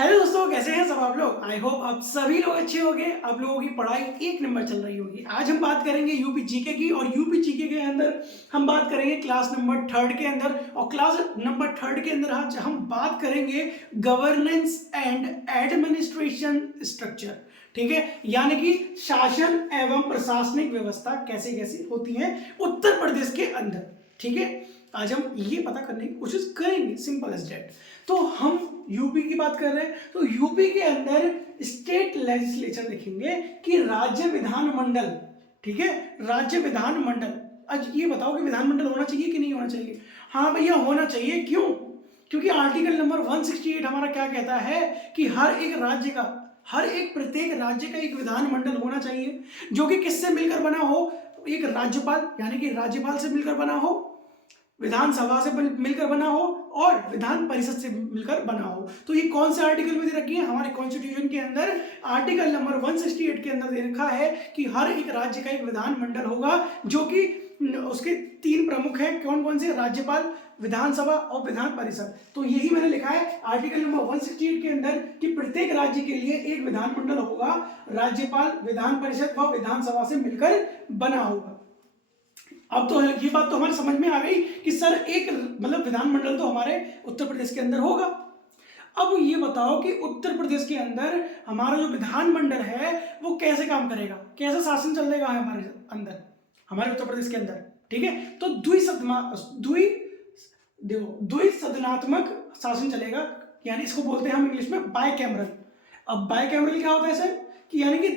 Hello दोस्तों, कैसे हैं सब आप लोग। आई होप आप सभी लोग अच्छे होंगे। आप लोगों की पढ़ाई एक नंबर चल रही होगी। आज हम बात करेंगे यूपी जीके की, और यूपी जीके के अंदर हम बात करेंगे क्लास नंबर 3 के अंदर। और क्लास नंबर 3 के अंदर आज हम बात करेंगे गवर्नेंस एंड एडमिनिस्ट्रेशन स्ट्रक्चर। ठीक है, यानी कि शासन एवं प्रशासनिक व्यवस्था कैसे कैसे होती है उत्तर प्रदेश के अंदर। ठीक है, आज हम ये पता करने की कोशिश करेंगे, सिंपल एज दैट। तो हम यूपी की बात कर रहे हैं, तो यूपी के अंदर स्टेट लेजिस्लेचर देखेंगे कि राज्य विधानमंडल। ठीक है, राज्य विधानमंडल। आज ये बताओ कि विधानमंडल होना चाहिए कि नहीं होना चाहिए। हाँ भैया, होना चाहिए। क्यों? क्योंकि आर्टिकल नंबर 168 हमारा क्या कहता है कि हर एक प्रत्येक राज्य का एक विधानमंडल होना चाहिए, जो कि किससे मिलकर बना हो। एक राज्यपाल, यानी कि राज्यपाल से मिलकर बना हो, विधानसभा से मिलकर बना हो, और विधान परिषद से मिलकर बना हो। तो ये कौन से आर्टिकल में दे रखी है? हमारे कॉन्स्टिट्यूशन के अंदर आर्टिकल नंबर 168 के अंदर दे रखा है कि हर एक राज्य का एक विधानमंडल होगा, जो कि उसके 3 प्रमुख हैं। कौन कौन से? राज्यपाल, विधानसभा और विधान परिषद। तो यही मैंने लिखा है आर्टिकल नंबर 168 के अंदर कि प्रत्येक राज्य के लिए एक विधानमंडल होगा, राज्यपाल, विधान परिषद व विधानसभा से मिलकर बना होगा। अब तो ये बात तो हमारे समझ में आ गई कि सर एक मतलब विधानमंडल तो हमारे उत्तर प्रदेश के अंदर होगा। अब ये बताओ कि उत्तर प्रदेश के अंदर हमारा जो विधानमंडल है वो कैसे काम करेगा, कैसे शासन चलेगा हमारे अंदर, हमारे उत्तर प्रदेश के अंदर। ठीक है, तो द्विसदनात्मक शासन चलेगा, यानी इसको बोलते हैं हम इंग्लिश में बाय कैमरल। अब बाय कैमरल क्या होता है सर? कि यानी कि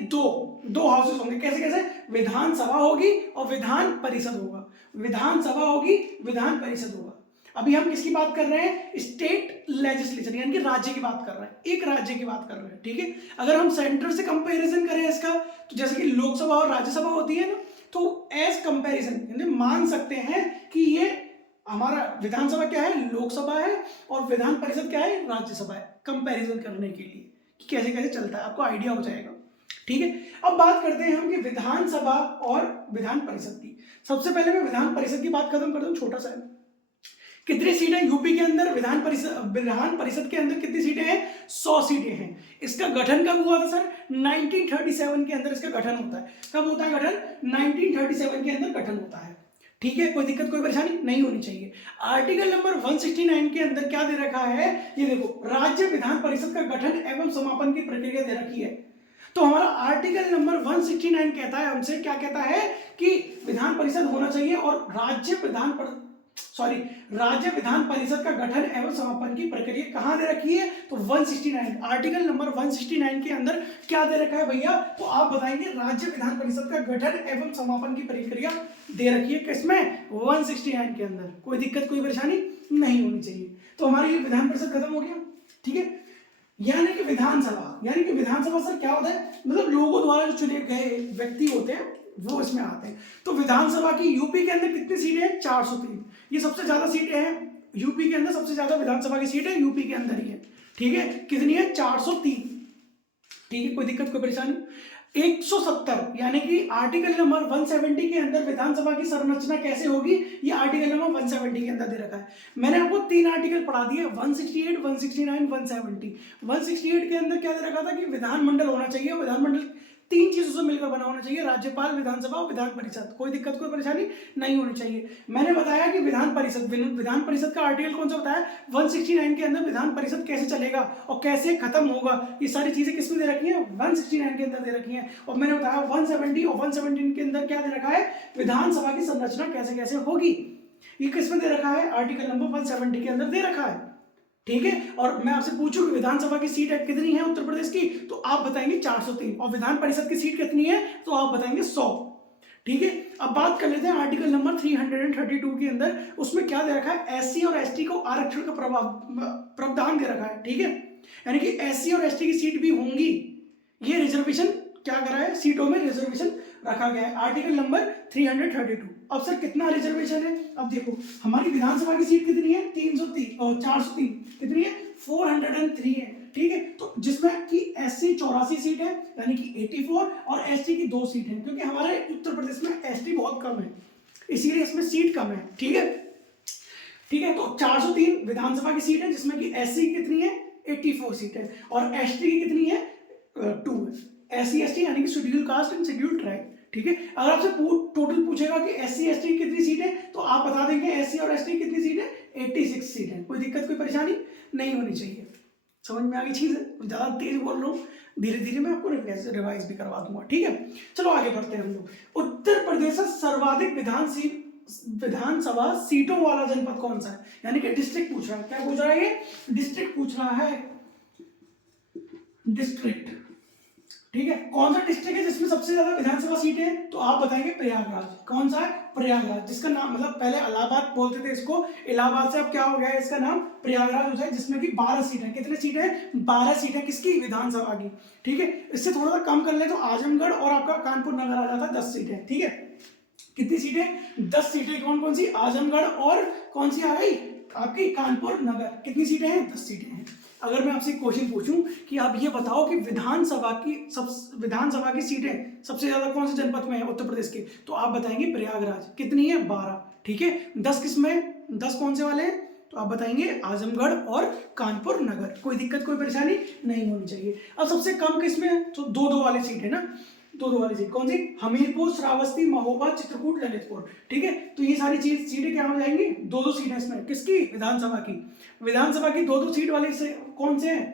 दो हाउसेस होंगे। कैसे कैसे? विधानसभा होगी और विधान परिषद होगा, विधानसभा होगी, विधान परिषद होगा। अभी हम किसकी बात कर रहे हैं? स्टेट लेजिस्लेचर, यानी कि राज्य की बात कर रहे हैं, एक राज्य की बात कर रहे हैं। ठीक है, अगर हम सेंटर से कंपैरिजन करें इसका, तो जैसे कि लोकसभा और राज्यसभा होती है ना, तो एज कंपैरिजन यानी मान सकते हैं कि ये हमारा विधानसभा क्या है? लोकसभा है, और विधान परिषद क्या है? राज्यसभा है। कंपैरिजन करने के लिए कि कैसे कैसे चलता है, आपको आइडिया हो जाएगा। ठीक है, अब बात करते हैं हम कि विधानसभा और विधान परिषद की। सबसे पहले मैं विधान परिषद की बात खत्म कर दूं, छोटा सा है। कितनी सीटें यूपी के अंदर? विधान परिषद के अंदर कितनी सीटें हैं? 100 सीटें हैं। इसका गठन कब हुआ था सर? 1937 के अंदर इसका गठन होता है। कब होता है गठन? 1937 के अंदर गठन होता है। ठीक है, कोई दिक्कत कोई परेशानी नहीं होनी चाहिए। आर्टिकल नंबर 169 के अंदर क्या दे रखा है? ये देखो, राज्य विधान परिषद का गठन एवं समापन की प्रक्रिया दे रखी है। तो हमारा आर्टिकल नंबर 169 कहता है हमसे, क्या कहता है कि विधान परिषद होना चाहिए, और राज्य विधान परिषद का गठन एवं समापन की प्रक्रिया कहां दे रखी है? तो 169, आर्टिकल नंबर 169 के अंदर क्या दे रखा है भैया? तो आप बताएंगे राज्य विधान परिषद का गठन एवं समापन की प्रक्रिया दे रखी है। किसमें? 169 के अंदर। कोई दिक्कत कोई परेशानी नहीं होनी चाहिए। तो हमारी विधान परिषद खत्म हो गया। ठीक है, यानी कि विधानसभा सर क्या होता है? मतलब लोगों द्वारा जो चुने गए व्यक्ति होते हैं वो इसमें आते हैं। तो विधानसभा की यूपी के अंदर कितनी सीटें हैं? 403। ये सबसे ज्यादा सीटें हैं यूपी के अंदर, सबसे ज्यादा विधानसभा की सीटें यूपी के अंदर ही है। ठीक है, कितनी है? 403। ठीक है, कोई दिक्कत कोई परेशानी? 170, यानी कि आर्टिकल नंबर 170 के अंदर विधानसभा की संरचना कैसे होगी, ये आर्टिकल नंबर 170 के अंदर दे रखा है। मैंने आपको 3 आर्टिकल पढ़ा दिए, 168, 169, 170। 168 के अंदर क्या दे रखा था कि विधानमंडल होना चाहिए, और विधानमंडल 3 चीजों से मिलकर बना होना चाहिए, राज्यपाल, विधानसभा और विधान परिषद। कोई दिक्कत कोई परेशानी नहीं होनी चाहिए। मैंने बताया कि विधान परिषद का आर्टिकल कौन सा बताया? 169 के अंदर विधान परिषद कैसे चलेगा और कैसे खत्म होगा, ये सारी चीजें किसमें दे रखी है? 169 के अंदर दे रखी है। और मैंने बताया 170 और 117 के अंदर क्या दे रखा है? विधानसभा की संरचना कैसे कैसे होगी, ये किसमें दे रखा है? आर्टिकल नंबर 170 के अंदर दे रखा है। ठीक है, और मैं आपसे पूछूं कि विधानसभा की सीट कितनी है उत्तर प्रदेश की, तो आप बताएंगे 403, और विधान परिषद की सीट कितनी है तो आप बताएंगे 100। ठीक है, अब बात कर लेते हैं आर्टिकल नंबर 332 के अंदर। उसमें क्या दे रखा है? एससी और एसटी को आरक्षण का प्रावधान दे रखा है। ठीक है, यानी कि एससी और एसटी की सीट भी होंगी। ये रिजर्वेशन क्या करा है? सीटों में रिजर्वेशन रखा गया है, आर्टिकल नंबर 332। अब सर कितना रिजर्वेशन है? अब देखो, हमारी विधानसभा की सीट कितनी है? 303 और 403 कितनी है? 403 है। ठीक है, तो जिसमें कि एससी 84 सीट है, यानी कि 84, और एसटी की 2 सीट है, क्योंकि हमारे उत्तर प्रदेश में एसटी बहुत कम है, इसीलिए इसमें सीट कम है। ठीक है, तो 403 विधानसभा की सीट है, जिसमें कि एससी कितनी है? 84 सीट है। और एसटी की कितनी है? 2 है। एससी एसटी यानी कि schedule caste and schedule tribe, ठीक है। अगर आपसे टोटल पूछेगा कि एससी एसटी की कितनी सीट है तो आप बता देंगे एससी और एसटी की कितनी सीट है? 86 सीट है। कोई दिक्कत कोई परेशानी नहीं होनी चाहिए। समझ में आ गई चीज है? ज़्यादा तेज बोल रहा हूँ, धीरे धीरे मैं आपको रिवाइज भी करवा दूंगा, ठीक है। चलो आगे बढ़ते हैं हम लोग। उत्तर प्रदेश का सर्वाधिक विधानसभा सीटों वाला जनपद कौन सा है? यानी कि डिस्ट्रिक्ट पूछ रहा है। क्या पूछ रहा है? ये डिस्ट्रिक्ट पूछ रहा है, डिस्ट्रिक्ट, ठीक है। कौन सा डिस्ट्रिक्ट है जिसमें सबसे ज्यादा विधानसभा सीटें हैं? तो आप बताएंगे प्रयागराज। कौन सा है? प्रयागराज, जिसका नाम मतलब पहले इलाहाबाद बोलते थे इसको, इलाहाबाद से अब क्या हो गया है, इसका नाम प्रयागराज हो जाए, जिसमें कि 12 सीट है। कितने सीट है? 12 सीट है। किसकी? विधानसभा की, ठीक है। इससे थोड़ा सा कम कर ले तो आजमगढ़ और आपका कानपुर नगर आ जाता है, 10 सीटें, ठीक है। कितनी सीटें? 10 सीटें। कौन कौन सी? आजमगढ़ और कौन सी आ गई आपकी? कानपुर नगर। कितनी सीटें हैं? 10 सीटें हैं। अगर मैं आपसे क्वेश्चन पूछूं कि आप ये बताओ कि विधानसभा की सीटें सबसे ज्यादा कौन से जनपद में है उत्तर प्रदेश के, तो आप बताएंगे प्रयागराज। कितनी है? 12, ठीक है। 10 किसमें? 10 कौन से वाले हैं? तो आप बताएंगे आजमगढ़ और कानपुर नगर। कोई दिक्कत कोई परेशानी नहीं होनी चाहिए। अब सबसे कम किसमें? तो 2-2 वाली सीट है ना, 2-2 वाली सीट। कौन सी? हमीरपुर, श्रावस्ती, महोबा, चित्रकूट, ललितपुर, ठीक है। तो ये सारी सीटें क्या हो जाएंगी? 2-2 सीटें इसमें। किसकी? विधानसभा की। विधानसभा की 2-2 सीट वाले से कौन से हैं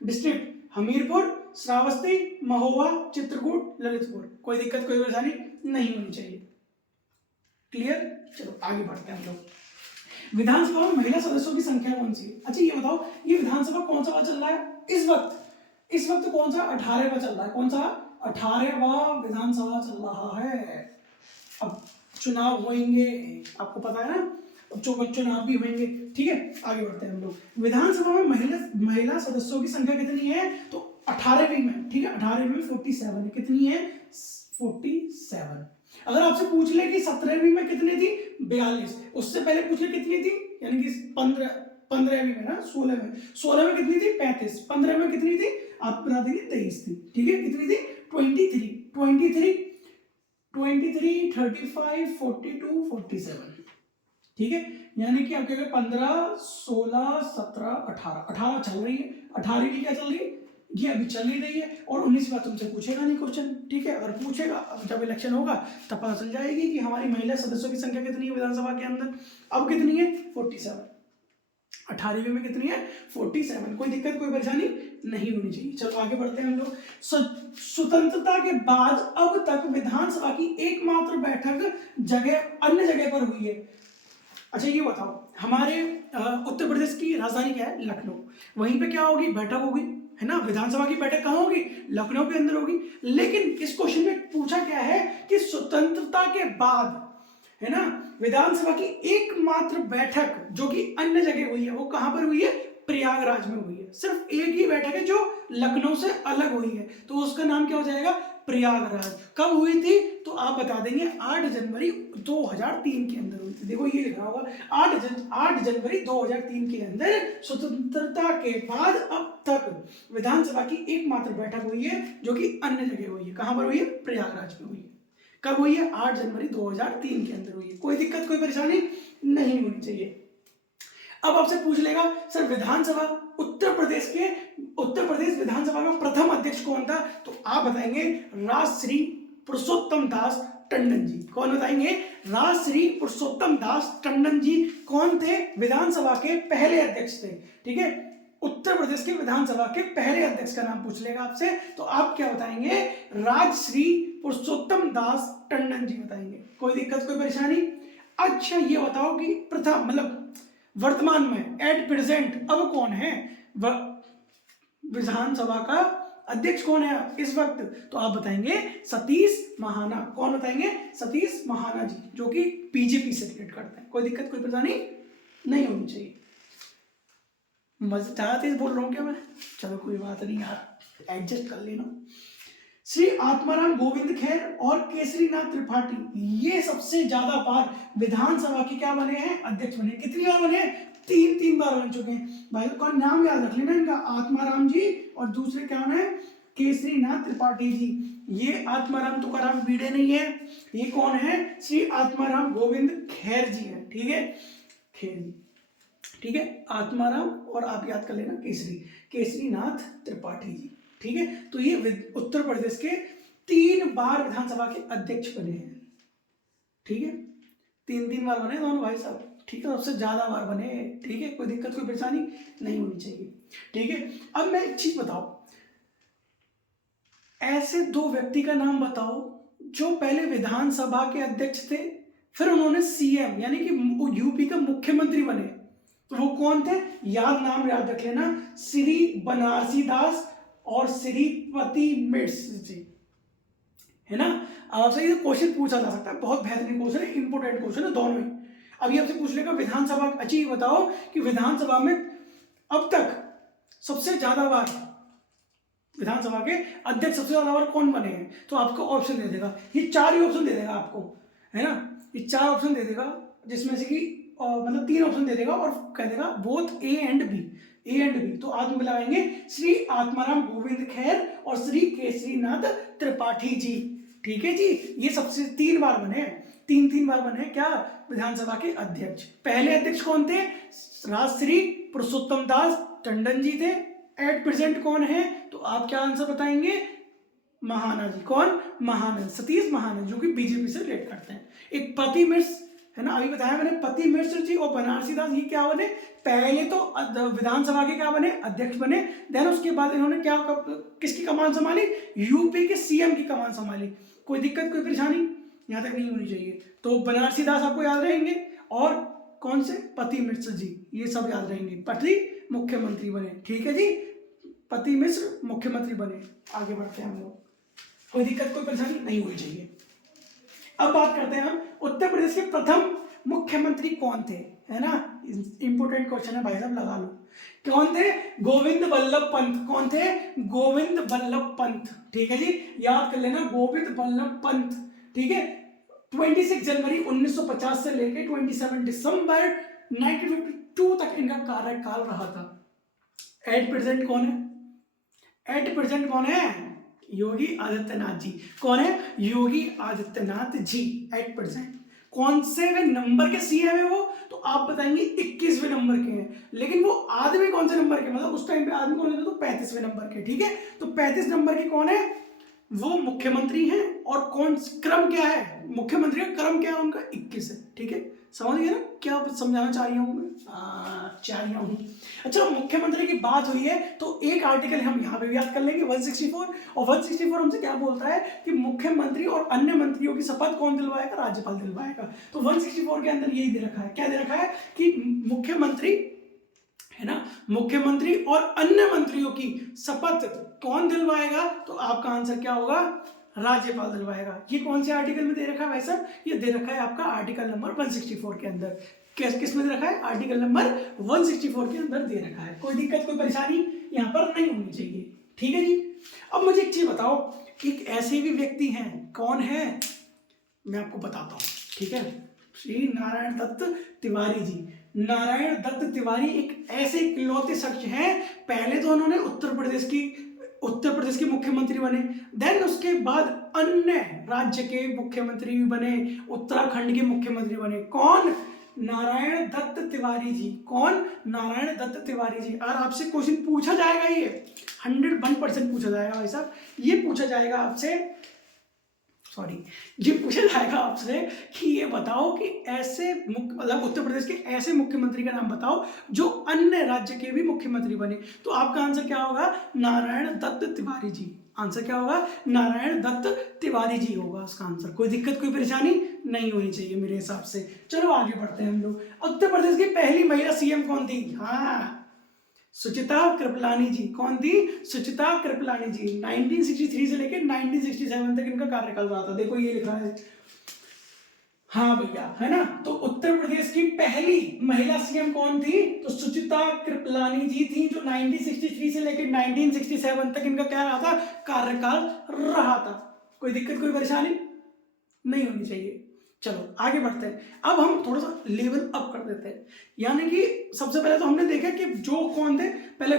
डिस्ट्रिक्ट? हमीरपुर, श्रावस्ती, महोबा, चित्रकूट, ललितपुर। कोई दिक्कत कोई परेशानी नहीं होनी चाहिए। क्लियर? चलो आगे बढ़ते हैं हम लोग। विधानसभा में महिला सदस्यों की संख्या कौन सी है? अच्छा ये बताओ, ये विधानसभा कौन सा चल रहा है इस वक्त? इस वक्त कौन सा? 18वां चल रहा है। कौन सा? 18वां विधानसभा चल रहा है। अब चुनाव होंगे, आपको पता है ना, अब चुनाव भी होंगे, ठीक है। आगे बढ़ते हैं हम लोग। विधानसभा में महिला सदस्यों की संख्या कितनी है? तो 18वीं में, ठीक है। 18वीं में 47 है। कितनी है? 47। अगर आपसे पूछ ले कि 17वीं में कितनी थी? 42। उससे पहले पूछ ले कितनी थी, यानी कि 15वीं में ना, 16 में कितनी थी? 35। 15 में कितनी थी? आप बता देंगे 23 थी, ठीक है। कितनी थी? 23, 35, 42, 47, ठीक है। यानी कि आपके 15, 16, 17, 18 चल रही है। 18वीं की क्या चल रही है? ये अभी चल ही रही है। और 19 बार तुमसे पूछेगा नहीं क्वेश्चन, ठीक है। अगर पूछेगा, अब जब इलेक्शन होगा तब पता चल जाएगी कि हमारी महिला सदस्यों की संख्या कितनी है विधानसभा के अंदर। अब कितनी है? 47। 18वीं में कितनी है? 47। कोई दिक्कत कोई परेशानी नहीं होनी चाहिए। चलो आगे बढ़ते हैं हम लोग। स्वतंत्रता के बाद अब तक विधानसभा की एकमात्र बैठक अन्य जगह पर हुई है। अच्छा ये बताओ, हमारे उत्तर प्रदेश की राजधानी क्या है? लखनऊ। वहीं पे क्या होगी? बैठक होगी, है ना। विधानसभा की बैठक कहाँ होगी? लखनऊ के अंदर होगी। लेकिन इस क्वेश्चन में पूछा क्या है कि स्वतंत्रता के बाद, है ना, विधानसभा की एकमात्र बैठक जो कि अन्य जगह हुई है, वो कहां पर हुई है? प्रयागराज में हुई है। सिर्फ एक ही बैठक है जो लखनऊ से अलग हुई है, तो उसका नाम क्या हो जाएगा? प्रयागराज। कब हुई थी? तो आप बता देंगे 8 जनवरी 2003 के अंदर हुई थी। देखो ये लिखा होगा 8 जनवरी 2003 के अंदर स्वतंत्रता के बाद अब तक विधानसभा की एकमात्र बैठक हुई है जो कि अन्य जगह हुई है। कहां पर हुई है? प्रयागराज में हुई है। कब हुई है? 8 जनवरी 2003 के अंदर हुई है। कोई दिक्कत कोई परेशानी नहीं होनी चाहिए। अब आपसे पूछ लेगा सर विधानसभा उत्तर प्रदेश विधानसभा का प्रथम अध्यक्ष कौन था? तो आप बताएंगे राजश्री पुरुषोत्तम दास टंडन जी। कौन बताएंगे? राजश्री पुरुषोत्तम दास टंडन जी कौन थे? विधानसभा के पहले अध्यक्ष थे, ठीक है। उत्तर प्रदेश के विधानसभा के पहले अध्यक्ष का नाम पूछ लेगा आपसे, तो आप क्या बताएंगे? राजश्री पुरुषोत्तम दास टंडन जी बताएंगे। कोई दिक्कत कोई परेशानी? अच्छा ये बताओ कि प्रथम मतलब वर्तमान में एट प्रेजेंट अब कौन है विधानसभा का अध्यक्ष कौन है इस वक्त? तो आप बताएंगे सतीश महाना। कौन बताएंगे? सतीश महाना जी, जो कि बीजेपी से रिलेट करते हैं। कोई दिक्कत कोई परेशानी नहीं होनी चाहिए। मजा तेज बोल रहा हूँ क्या मैं? चलो कोई बात नहीं यार, एडजस्ट कर लेना। श्री आत्माराम गोविंद खेर और केसरीनाथ त्रिपाठी ये सबसे ज्यादा बार विधानसभा के क्या बने हैं? अध्यक्ष बने। कितनी बार बने? 3 बार बन चुके हैं। भाई का नाम याद रख लेना इनका, आत्माराम जी और दूसरे क्या है? केसरीनाथ त्रिपाठी जी। ये आत्माराम तुकाराम भिड़े नहीं है, ये कौन है? श्री आत्माराम गोविंद खेर जी है, ठीक है, खेर जी। ठीक है, आत्माराम और आप याद कर लेना केसरी, केसरीनाथ त्रिपाठी जी। ठीक है, तो ये उत्तर प्रदेश के 3 बार विधानसभा के अध्यक्ष बने हैं। ठीक है, 3 बार बने दोनों भाई साहब। ठीक है, सबसे ज्यादा बार बने। ठीक है, कोई दिक्कत कोई परेशानी नहीं होनी चाहिए। ठीक है, अब मैं एक चीज बताओ, ऐसे 2 व्यक्ति का नाम बताओ जो पहले विधानसभा के अध्यक्ष थे, फिर उन्होंने सीएम यानी कि यूपी का मुख्यमंत्री बने। तो वो कौन थे? नाम याद रख लेना, श्री बनारसी दास और श्रीपति मिश्र जी, है ना। आपसे ये क्वेश्चन पूछा जा सकता है, बहुत बेहतरीन क्वेश्चन है, इंपोर्टेंट क्वेश्चन है दोनों ही। अभी आपसे पूछ लेगा विधानसभा, अच्छा ये बताओ कि विधानसभा में अब तक सबसे ज्यादा बार विधानसभा के अध्यक्ष सबसे ज्यादा बार कौन बने हैं? तो आपको ऑप्शन दे देगा, ये 4 ही ऑप्शन दे देगा आपको, है ना। ये 4 ऑप्शन दे देगा, जिसमें से कि मतलब 3 ऑप्शन दे देगा और कह देगा both A and B, A and B. तो आज में लगाएंगे श्री आत्माराम गोविंद खैर और श्री केसरीनाथ त्रिपाठी जी। ठीक है जी, ये सबसे 3 बार बने, 3 बार बने क्या विधानसभा के अध्यक्ष। पहले अध्यक्ष कौन थे? राजश्री पुरुषोत्तम दास टंडन जी थे। एट प्रेजेंट कौन है? तो आप क्या आंसर बताएंगे? महाना जी। कौन? महाना, सतीश महाना, जो कि बीजेपी से रिलेट करते हैं। एक पति मिश्र, है ना, अभी बताया मैंने, पति मिश्र जी और बनारसी दास, ये क्या बने? पहले तो विधानसभा के क्या बने? अध्यक्ष बने। देन उसके बाद इन्होंने क्या किसकी कमान संभाली? यूपी के सीएम की कमान संभाली। कोई दिक्कत कोई परेशानी यहाँ तक नहीं होनी चाहिए। तो बनारसी दास आपको याद रहेंगे, और कौन से? पति मिश्र जी, ये सब याद रहेंगे। पति मुख्यमंत्री बने। ठीक है जी, पति मिश्र मुख्यमंत्री बने। आगे बढ़ते हैं हम लोग, कोई दिक्कत कोई परेशानी नहीं होनी चाहिए। अब बात करते हैं हम उत्तर प्रदेश के प्रथम मुख्यमंत्री कौन थे, है ना। इंपोर्टेंट क्वेश्चन है भाई साहब, लगा लो। कौन थे? गोविंद बल्लभ पंत। कौन थे? गोविंद बल्लभ पंत। ठीक है जी, याद कर लेना, गोविंद बल्लभ पंत। ठीक है, 26 जनवरी 1950 से लेकर 27 दिसंबर 1952 तक इनका कार्यकाल रहा था। एट प्रेजेंट कौन है? एट प्रेजेंट कौन है? योगी आदित्यनाथ जी। कौन है? Yogi Adityanath ji at present. कौन से वे नंबर के सीएम है वो? तो आप बताएंगे 21वें नंबर के हैं। लेकिन वो आदमी कौन से नंबर के, मतलब उस टाइम पे आदमी कौन थे? तो 35वें नंबर के। ठीक है, तो 35 नंबर के कौन है? वो मुख्यमंत्री हैं। और कौन क्रम क्या है? मुख्यमंत्री का क्रम क्या है उनका? 21 है। ठीक है, समझ गए ना क्या समझाना चाह रही हूँ मैं? अच्छा, मुख्यमंत्री की बात हुई है तो एक आर्टिकल हम यहाँ पे भी याद कर लेंगे, 164। और 164 हमसे क्या बोलता है कि मुख्यमंत्री और अन्य मंत्रियों की शपथ कौन दिलवाएगा? राज्यपाल दिलवाएगा। तो 164 के अंदर यही दे रखा है। क्या दे रखा है कि मुख्यमंत्री, है ना, मुख्यमंत्री और अन्य मंत्रियों की शपथ कौन दिलवाएगा? तो आपका आंसर क्या होगा? राज्यपाल दिलवाएगा। ये कौन से आर्टिकल में दे रखा है भाई साहब? ये दे रखा है आपका आर्टिकल नंबर 164 के अंदर। किस में दे रखा है? आर्टिकल नंबर 164 के अंदर दे रखा है। कोई दिक्कत कोई परेशानी यहाँ पर नहीं होनी चाहिए। ठीक है जी, अब मुझे एक चीज बताओ कि ऐसे भी व्यक्ति हैं, कौन है? मैं आपको बताता हूँ। ठीक है, श्री नारायण दत्त तिवारी जी। नारायण दत्त तिवारी एक ऐसे इकलौते शख्स हैं, पहले तो उन्होंने उत्तर प्रदेश के मुख्यमंत्री बने, देन उसके बाद अन्य राज्य के मुख्यमंत्री भी बने, उत्तराखंड के मुख्यमंत्री बने। कौन? नारायण दत्त तिवारी जी। कौन? नारायण दत्त तिवारी जी। और आपसे क्वेश्चन पूछा जाएगा, ये 101% पूछा जाएगा भाई साहब। ये पूछा जाएगा आपसे, ये पूछा जाएगा आपसे कि ये बताओ कि ऐसे मतलब उत्तर प्रदेश के ऐसे मुख्यमंत्री का नाम बताओ जो अन्य राज्य के भी मुख्यमंत्री बने। तो आपका आंसर क्या होगा? नारायण दत्त तिवारी जी। आंसर क्या होगा? नारायण दत्त तिवारी जी होगा उसका आंसर। कोई दिक्कत कोई परेशानी नहीं होनी चाहिए मेरे हिसाब से। चलो आगे बढ़ते हैं हम लोग। उत्तर प्रदेश की पहली महिला सीएम कौन थी? हाँ, सुचिता कृपलानी जी। कौन थी? सुचिता कृपलानी जी। 1963 से लेकर 1967 तक इनका कार्यकाल रहा था। देखो ये लिखा है, हाँ भैया, है ना। तो उत्तर प्रदेश की पहली महिला सीएम कौन थी? तो सुचिता कृपलानी जी थी, जो 1963 से लेकर 1967 तक इनका क्या रहा था? कार्यकाल रहा था। कोई दिक्कत कोई परेशानी नहीं होनी चाहिए। चलो आगे बढ़ते हैं। अब हम थोड़ा सा लेवल अप कर देते हैं, यानी कि सबसे पहले तो हमने देखा कि जो कौन थे, पहले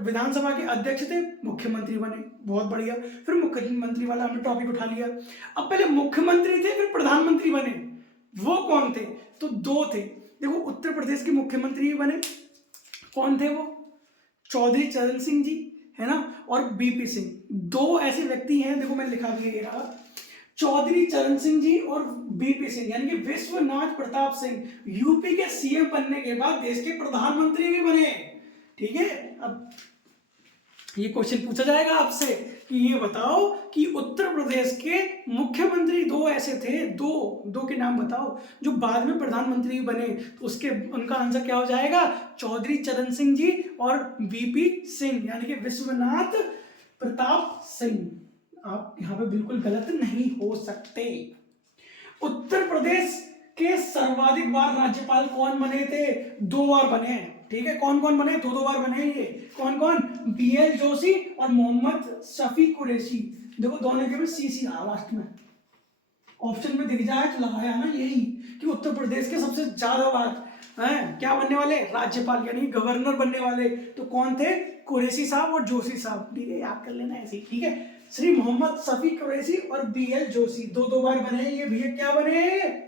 विधानसभा के अध्यक्ष थे, मुख्यमंत्री बने, बहुत बढ़िया। फिर मुख्यमंत्री वाला हमने टॉपिक उठा लिया। अब पहले मुख्यमंत्री थे, फिर प्रधानमंत्री बने, वो कौन थे? तो 2 थे। देखो उत्तर प्रदेश के मुख्यमंत्री बने, कौन थे वो? चौधरी चरण सिंह जी, है ना, और बीपी सिंह। दो ऐसे व्यक्ति हैं, देखो मैंने लिखा भी है ये रहा, चौधरी चरण सिंह जी और बीपी सिंह, यानी कि विश्वनाथ प्रताप सिंह यूपी के सीएम बनने के बाद देश के प्रधानमंत्री भी बने। ठीक है, अब ये क्वेश्चन पूछा जाएगा आपसे कि ये बताओ कि उत्तर प्रदेश के मुख्यमंत्री दो ऐसे थे, दो के नाम बताओ जो बाद में प्रधानमंत्री बने। तो उसके उनका आंसर क्या हो जाएगा? चौधरी चरण सिंह जी और बीपी सिंह, यानी कि विश्वनाथ प्रताप सिंह। आप यहां पे बिल्कुल गलत नहीं हो सकते। उत्तर प्रदेश के सर्वाधिक बार राज्यपाल कौन बने थे? 2 बार बने हैं। ठीक है, कौन कौन बने? 2 बार बने ये। कौन कौन? बीएल जोशी और मोहम्मद शफी कुरैशी। देखो दोनों के में सीसी आ लास्ट में, ऑप्शन में दिख जाए तो लगाया ना यही कि उत्तर प्रदेश के सबसे ज्यादा बार हैं क्या बनने वाले? राज्यपाल, यानी गवर्नर बनने वाले। तो कौन थे? कुरैशी साहब और जोशी साहब। ठीक है, याद कर लेना ऐसे ही। ठीक है, श्री मोहम्मद शफी कुरैशी और बीएल जोशी 2 बार बने ये भैया। क्या बने?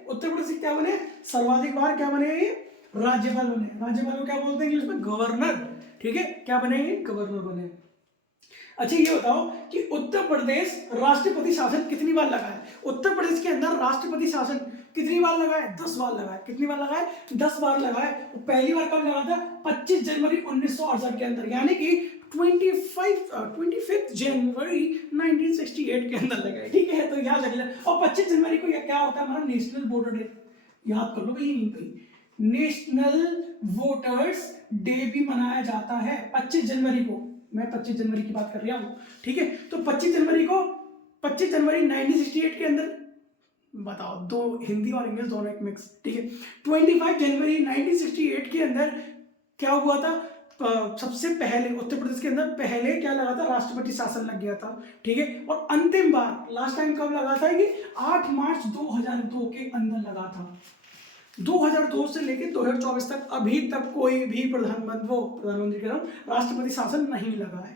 उत्तर प्रदेश क्या बने? सर्वाधिक बार क्या बने? ये राज्यपाल बने। राज्यपाल को क्या बोलते हैं इंग्लिश में? गवर्नर। ठीक है, क्या बने? ये गवर्नर बने। अच्छा ये बताओ कि उत्तर प्रदेश राष्ट्रपति शासन कितनी बार लगा है? उत्तर प्रदेश के अंदर राष्ट्रपति शासन कितनी बार लगा है? 10 बार लगा है। कितनी बार लगा है? 10 बार लगा है। तो पहली बार कब लगा था? 25 जनवरी 1968 के अंदर, यानी कि 25 जनवरी 1968 के अंदर लगा है। ठीक है, तो याद रख लें। और 25 जनवरी को क्या होता है? हमारा नेशनल वोटर डे। याद कर लो भाई, यहीं पे नेशनल वोटर्स डे भी मनाया जाता है 25 जनवरी को। मैं 25 जनवरी की बात कर रहा हूँ। ठीक है, तो 25 जनवरी 1968 के अंदर बताओ, दो हिंदी और इंग्लिश दोनों एक मिक्स। ठीक है, 25 जनवरी 1968 के अंदर क्या हुआ था? सबसे पहले उत्तर प्रदेश के अंदर पहले क्या लगा था? राष्ट्रपति शासन लग गया था। ठीक है, और अंतिम बार लास्ट टाइम कब लगा था? कि 8 मार्च 2002 के अंदर लगा था। 2002 से लेकर 2024 तक अभी तक कोई भी प्रधानमंत्री कह रहा हूं, राष्ट्रपति शासन नहीं लगा है।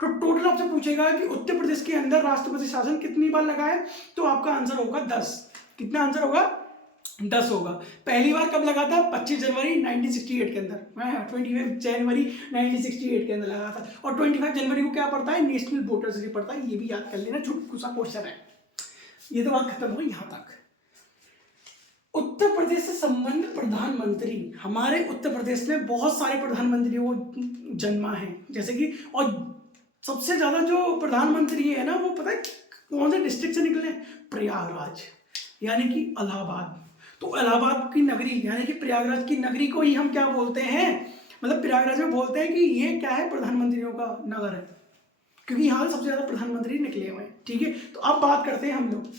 तो टोटल आपसे पूछेगा कि उत्तर प्रदेश के अंदर राष्ट्रपति शासन कितनी बार लगा है, तो आपका आंसर होगा 10। कितना आंसर होगा? 10 होगा। पहली बार कब लगा था? 25 जनवरी 1968 के अंदर, 25 जनवरी 1968 के अंदर लगा था। और 25 जनवरी को क्या पड़ता है? नेशनल वोटर्स डे पड़ता है। ये भी याद कर लेना, छोटा सा क्वेश्चन है। ये तो बात खत्म हो यहां तक। उत्तर प्रदेश से संबंधित प्रधानमंत्री, हमारे उत्तर प्रदेश में बहुत सारे प्रधानमंत्रियों को जन्मा है, जैसे कि, और सबसे ज्यादा जो प्रधानमंत्री है ना, वो पता है कौन से डिस्ट्रिक्ट से निकले? प्रयागराज, यानी कि इलाहाबाद। तो इलाहाबाद की नगरी, यानी कि प्रयागराज की नगरी को ही हम क्या बोलते हैं? मतलब प्रयागराज में बोलते हैं कि ये क्या है? प्रधानमंत्रियों का नगर है, क्योंकि यहाँ सबसे ज्यादा प्रधानमंत्री निकले हुए हैं। ठीक है, तो अब बात करते हैं हम लोग।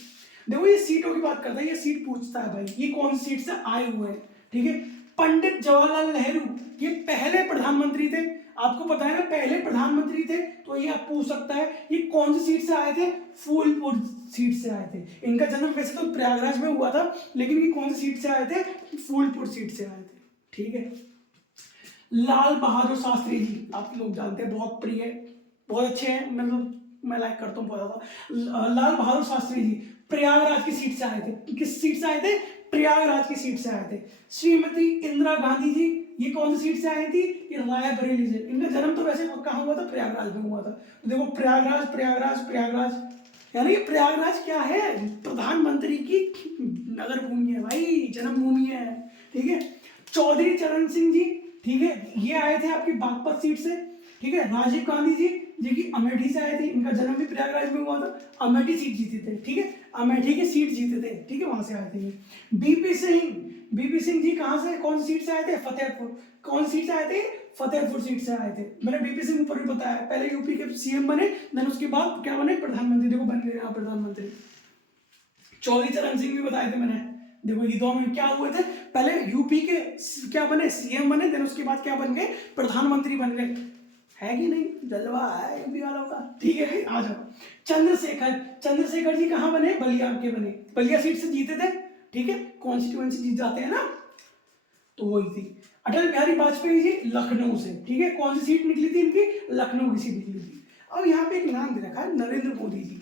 देखो ये सीटों की बात करता है, ये सीट पूछता है भाई ये कौन सी सीट से आए हुए हैं। ठीक है, पंडित जवाहरलाल नेहरू ये पहले प्रधानमंत्री थे। आपको पता है ना, पहले प्रधानमंत्री थे। तो ये आप पूछ सकता है ये कौन सी सीट से आए थे? फूलपुर सीट से आए थे। इनका जन्म वैसे तो प्रयागराज में हुआ था, लेकिन ये कौन सी सीट से आए थे? फूलपुर सीट से आए थे। ठीक है, लाल बहादुर शास्त्री जी आप लोग जानते हैं, बहुत प्रिय, बहुत अच्छे हैं, मैं लाइक करता हूँ बहुत ज्यादा। लाल बहादुर शास्त्री जी प्रयागराज की सीट से आए थे। किस सीट से आए थे? प्रयागराज की सीट से आए थे। श्रीमती इंदिरा गांधी जी ये कौन सी सीट से आई थी? ये रायबरेली से। इनका जन्म तो वैसे कहाँ हुआ था? प्रयागराज में हुआ था। तो देखो प्रयागराज प्रयागराज प्रयागराज, यानी प्रयागराज क्या है? प्रधानमंत्री की नगर भूमि है भाई, जन्म भूमि है। ठीक है, चौधरी चरण सिंह जी, ठीक है, ये आए थे आपकी बागपत सीट से। ठीक है, राजीव गांधी जी जो कि अमेठी से आए थे, इनका जन्म भी प्रयागराज में हुआ था, अमेठी सीट जीते थे। ठीक है, अमेठी की सीट जीते थे। ठीक है, वहां से आए थे। बीपी सिंह जी कहां से, कौन सी सीट से आए थे? फतेहपुर। कौन सी सीट से आए थे? फतेहपुर सीट से आए थे। मैंने बीपी सिंह ऊपर भी बताया, पहले यूपी के सीएम बने, देन उसके बाद क्या बने? प्रधानमंत्री। देखो बन गए प्रधानमंत्री। चौधरी चरण सिंह भी बताए थे मैंने। देखो ये दोनों क्या हुए थे? पहले यूपी के क्या बने? सीएम बने, देन उसके बाद क्या बन गए? प्रधानमंत्री बन गए। है कि नहीं? जलवा है यूपी वालों का। ठीक है, आ जाओ। चंद्रशेखर जी कहाँ बने? बलिया के बने, बलिया सीट से जीते थे। ठीक है, कॉन्स्टिट्यूएंसी जीत जाते हैं ना, तो वही थी। अटल बिहारी वाजपेयी जी लखनऊ से। ठीक है, कौन सी सीट निकली थी इनकी? लखनऊ की सीट निकली थी। अब यहाँ पे एक नाम दे रखा है नरेंद्र मोदी जी।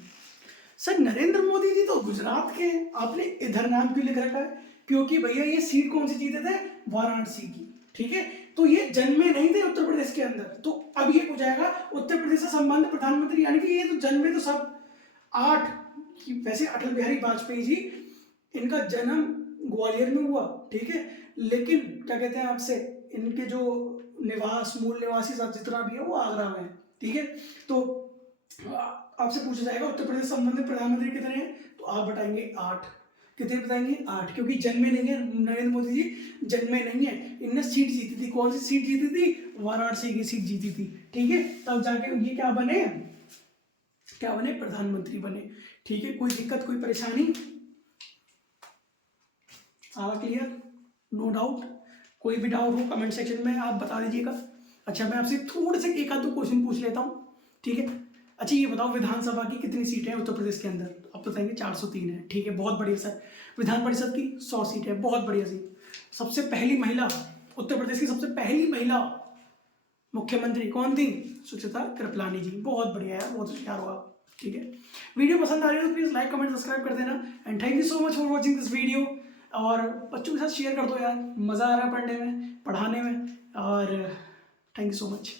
सर नरेंद्र मोदी जी तो गुजरात के हैं, आपने इधर नाम क्यों लिख रखा है? क्योंकि भैया ये सीट कौन सी जीते थे? वाराणसी की। ठीक है, तो ये जन्मे नहीं थे उत्तर प्रदेश के अंदर, तो अब ये हो जाएगा उत्तर प्रदेश से संबंधित प्रधानमंत्री, यानी कि ये तो जन्मे तो सब 8, वैसे अटल बिहारी वाजपेयी जी इनका जन्म ग्वालियर में हुआ, ठीक है, लेकिन क्या कहते हैं आपसे, इनके जो निवास, मूल निवासी सब जितना भी है वो आगरा में है। ठीक है, तो आपसे पूछा जाएगा उत्तर प्रदेश संबंधित प्रधानमंत्री कितने हैं, तो आप बताएंगे 8। कितने बताएंगे? 8, क्योंकि जन्मे नहीं है नरेंद्र मोदी जी, जन्मे नहीं है, इनने सीट जीती थी। कौन सी सीट जीती थी? वाराणसी की सीट जीती थी। ठीक है, तब जाके ये क्या बने, प्रधानमंत्री बने। ठीक है, कोई दिक्कत, कोई परेशानी? सारा क्लियर, नो डाउट? कोई भी डाउट हो कमेंट सेक्शन में आप बता दीजिएगा। अच्छा, मैं आपसे थोड़े से एक आध दो क्वेश्चन पूछ लेता हूँ। ठीक है, अच्छा ये बताओ विधानसभा की कितनी सीटें हैं उत्तर प्रदेश के अंदर? आप बताएंगे 403 है। ठीक है, बहुत बढ़िया सर। विधान परिषद की 100 सीटें है, बहुत बढ़िया सी। सबसे पहली महिला, उत्तर प्रदेश की सबसे पहली महिला मुख्यमंत्री कौन थी? सुचित्रा कृपलानी जी। बहुत बढ़िया यार, बहुत होशियार हो आप। ठीक है, वीडियो पसंद आ रही है तो प्लीज़ लाइक कमेंट सब्सक्राइब कर देना, and thank you so much for watching this video. और बच्चों के साथ शेयर कर दो यार, मज़ा आ रहा है पढ़ने में, पढ़ाने में, और थैंक यू सो मच।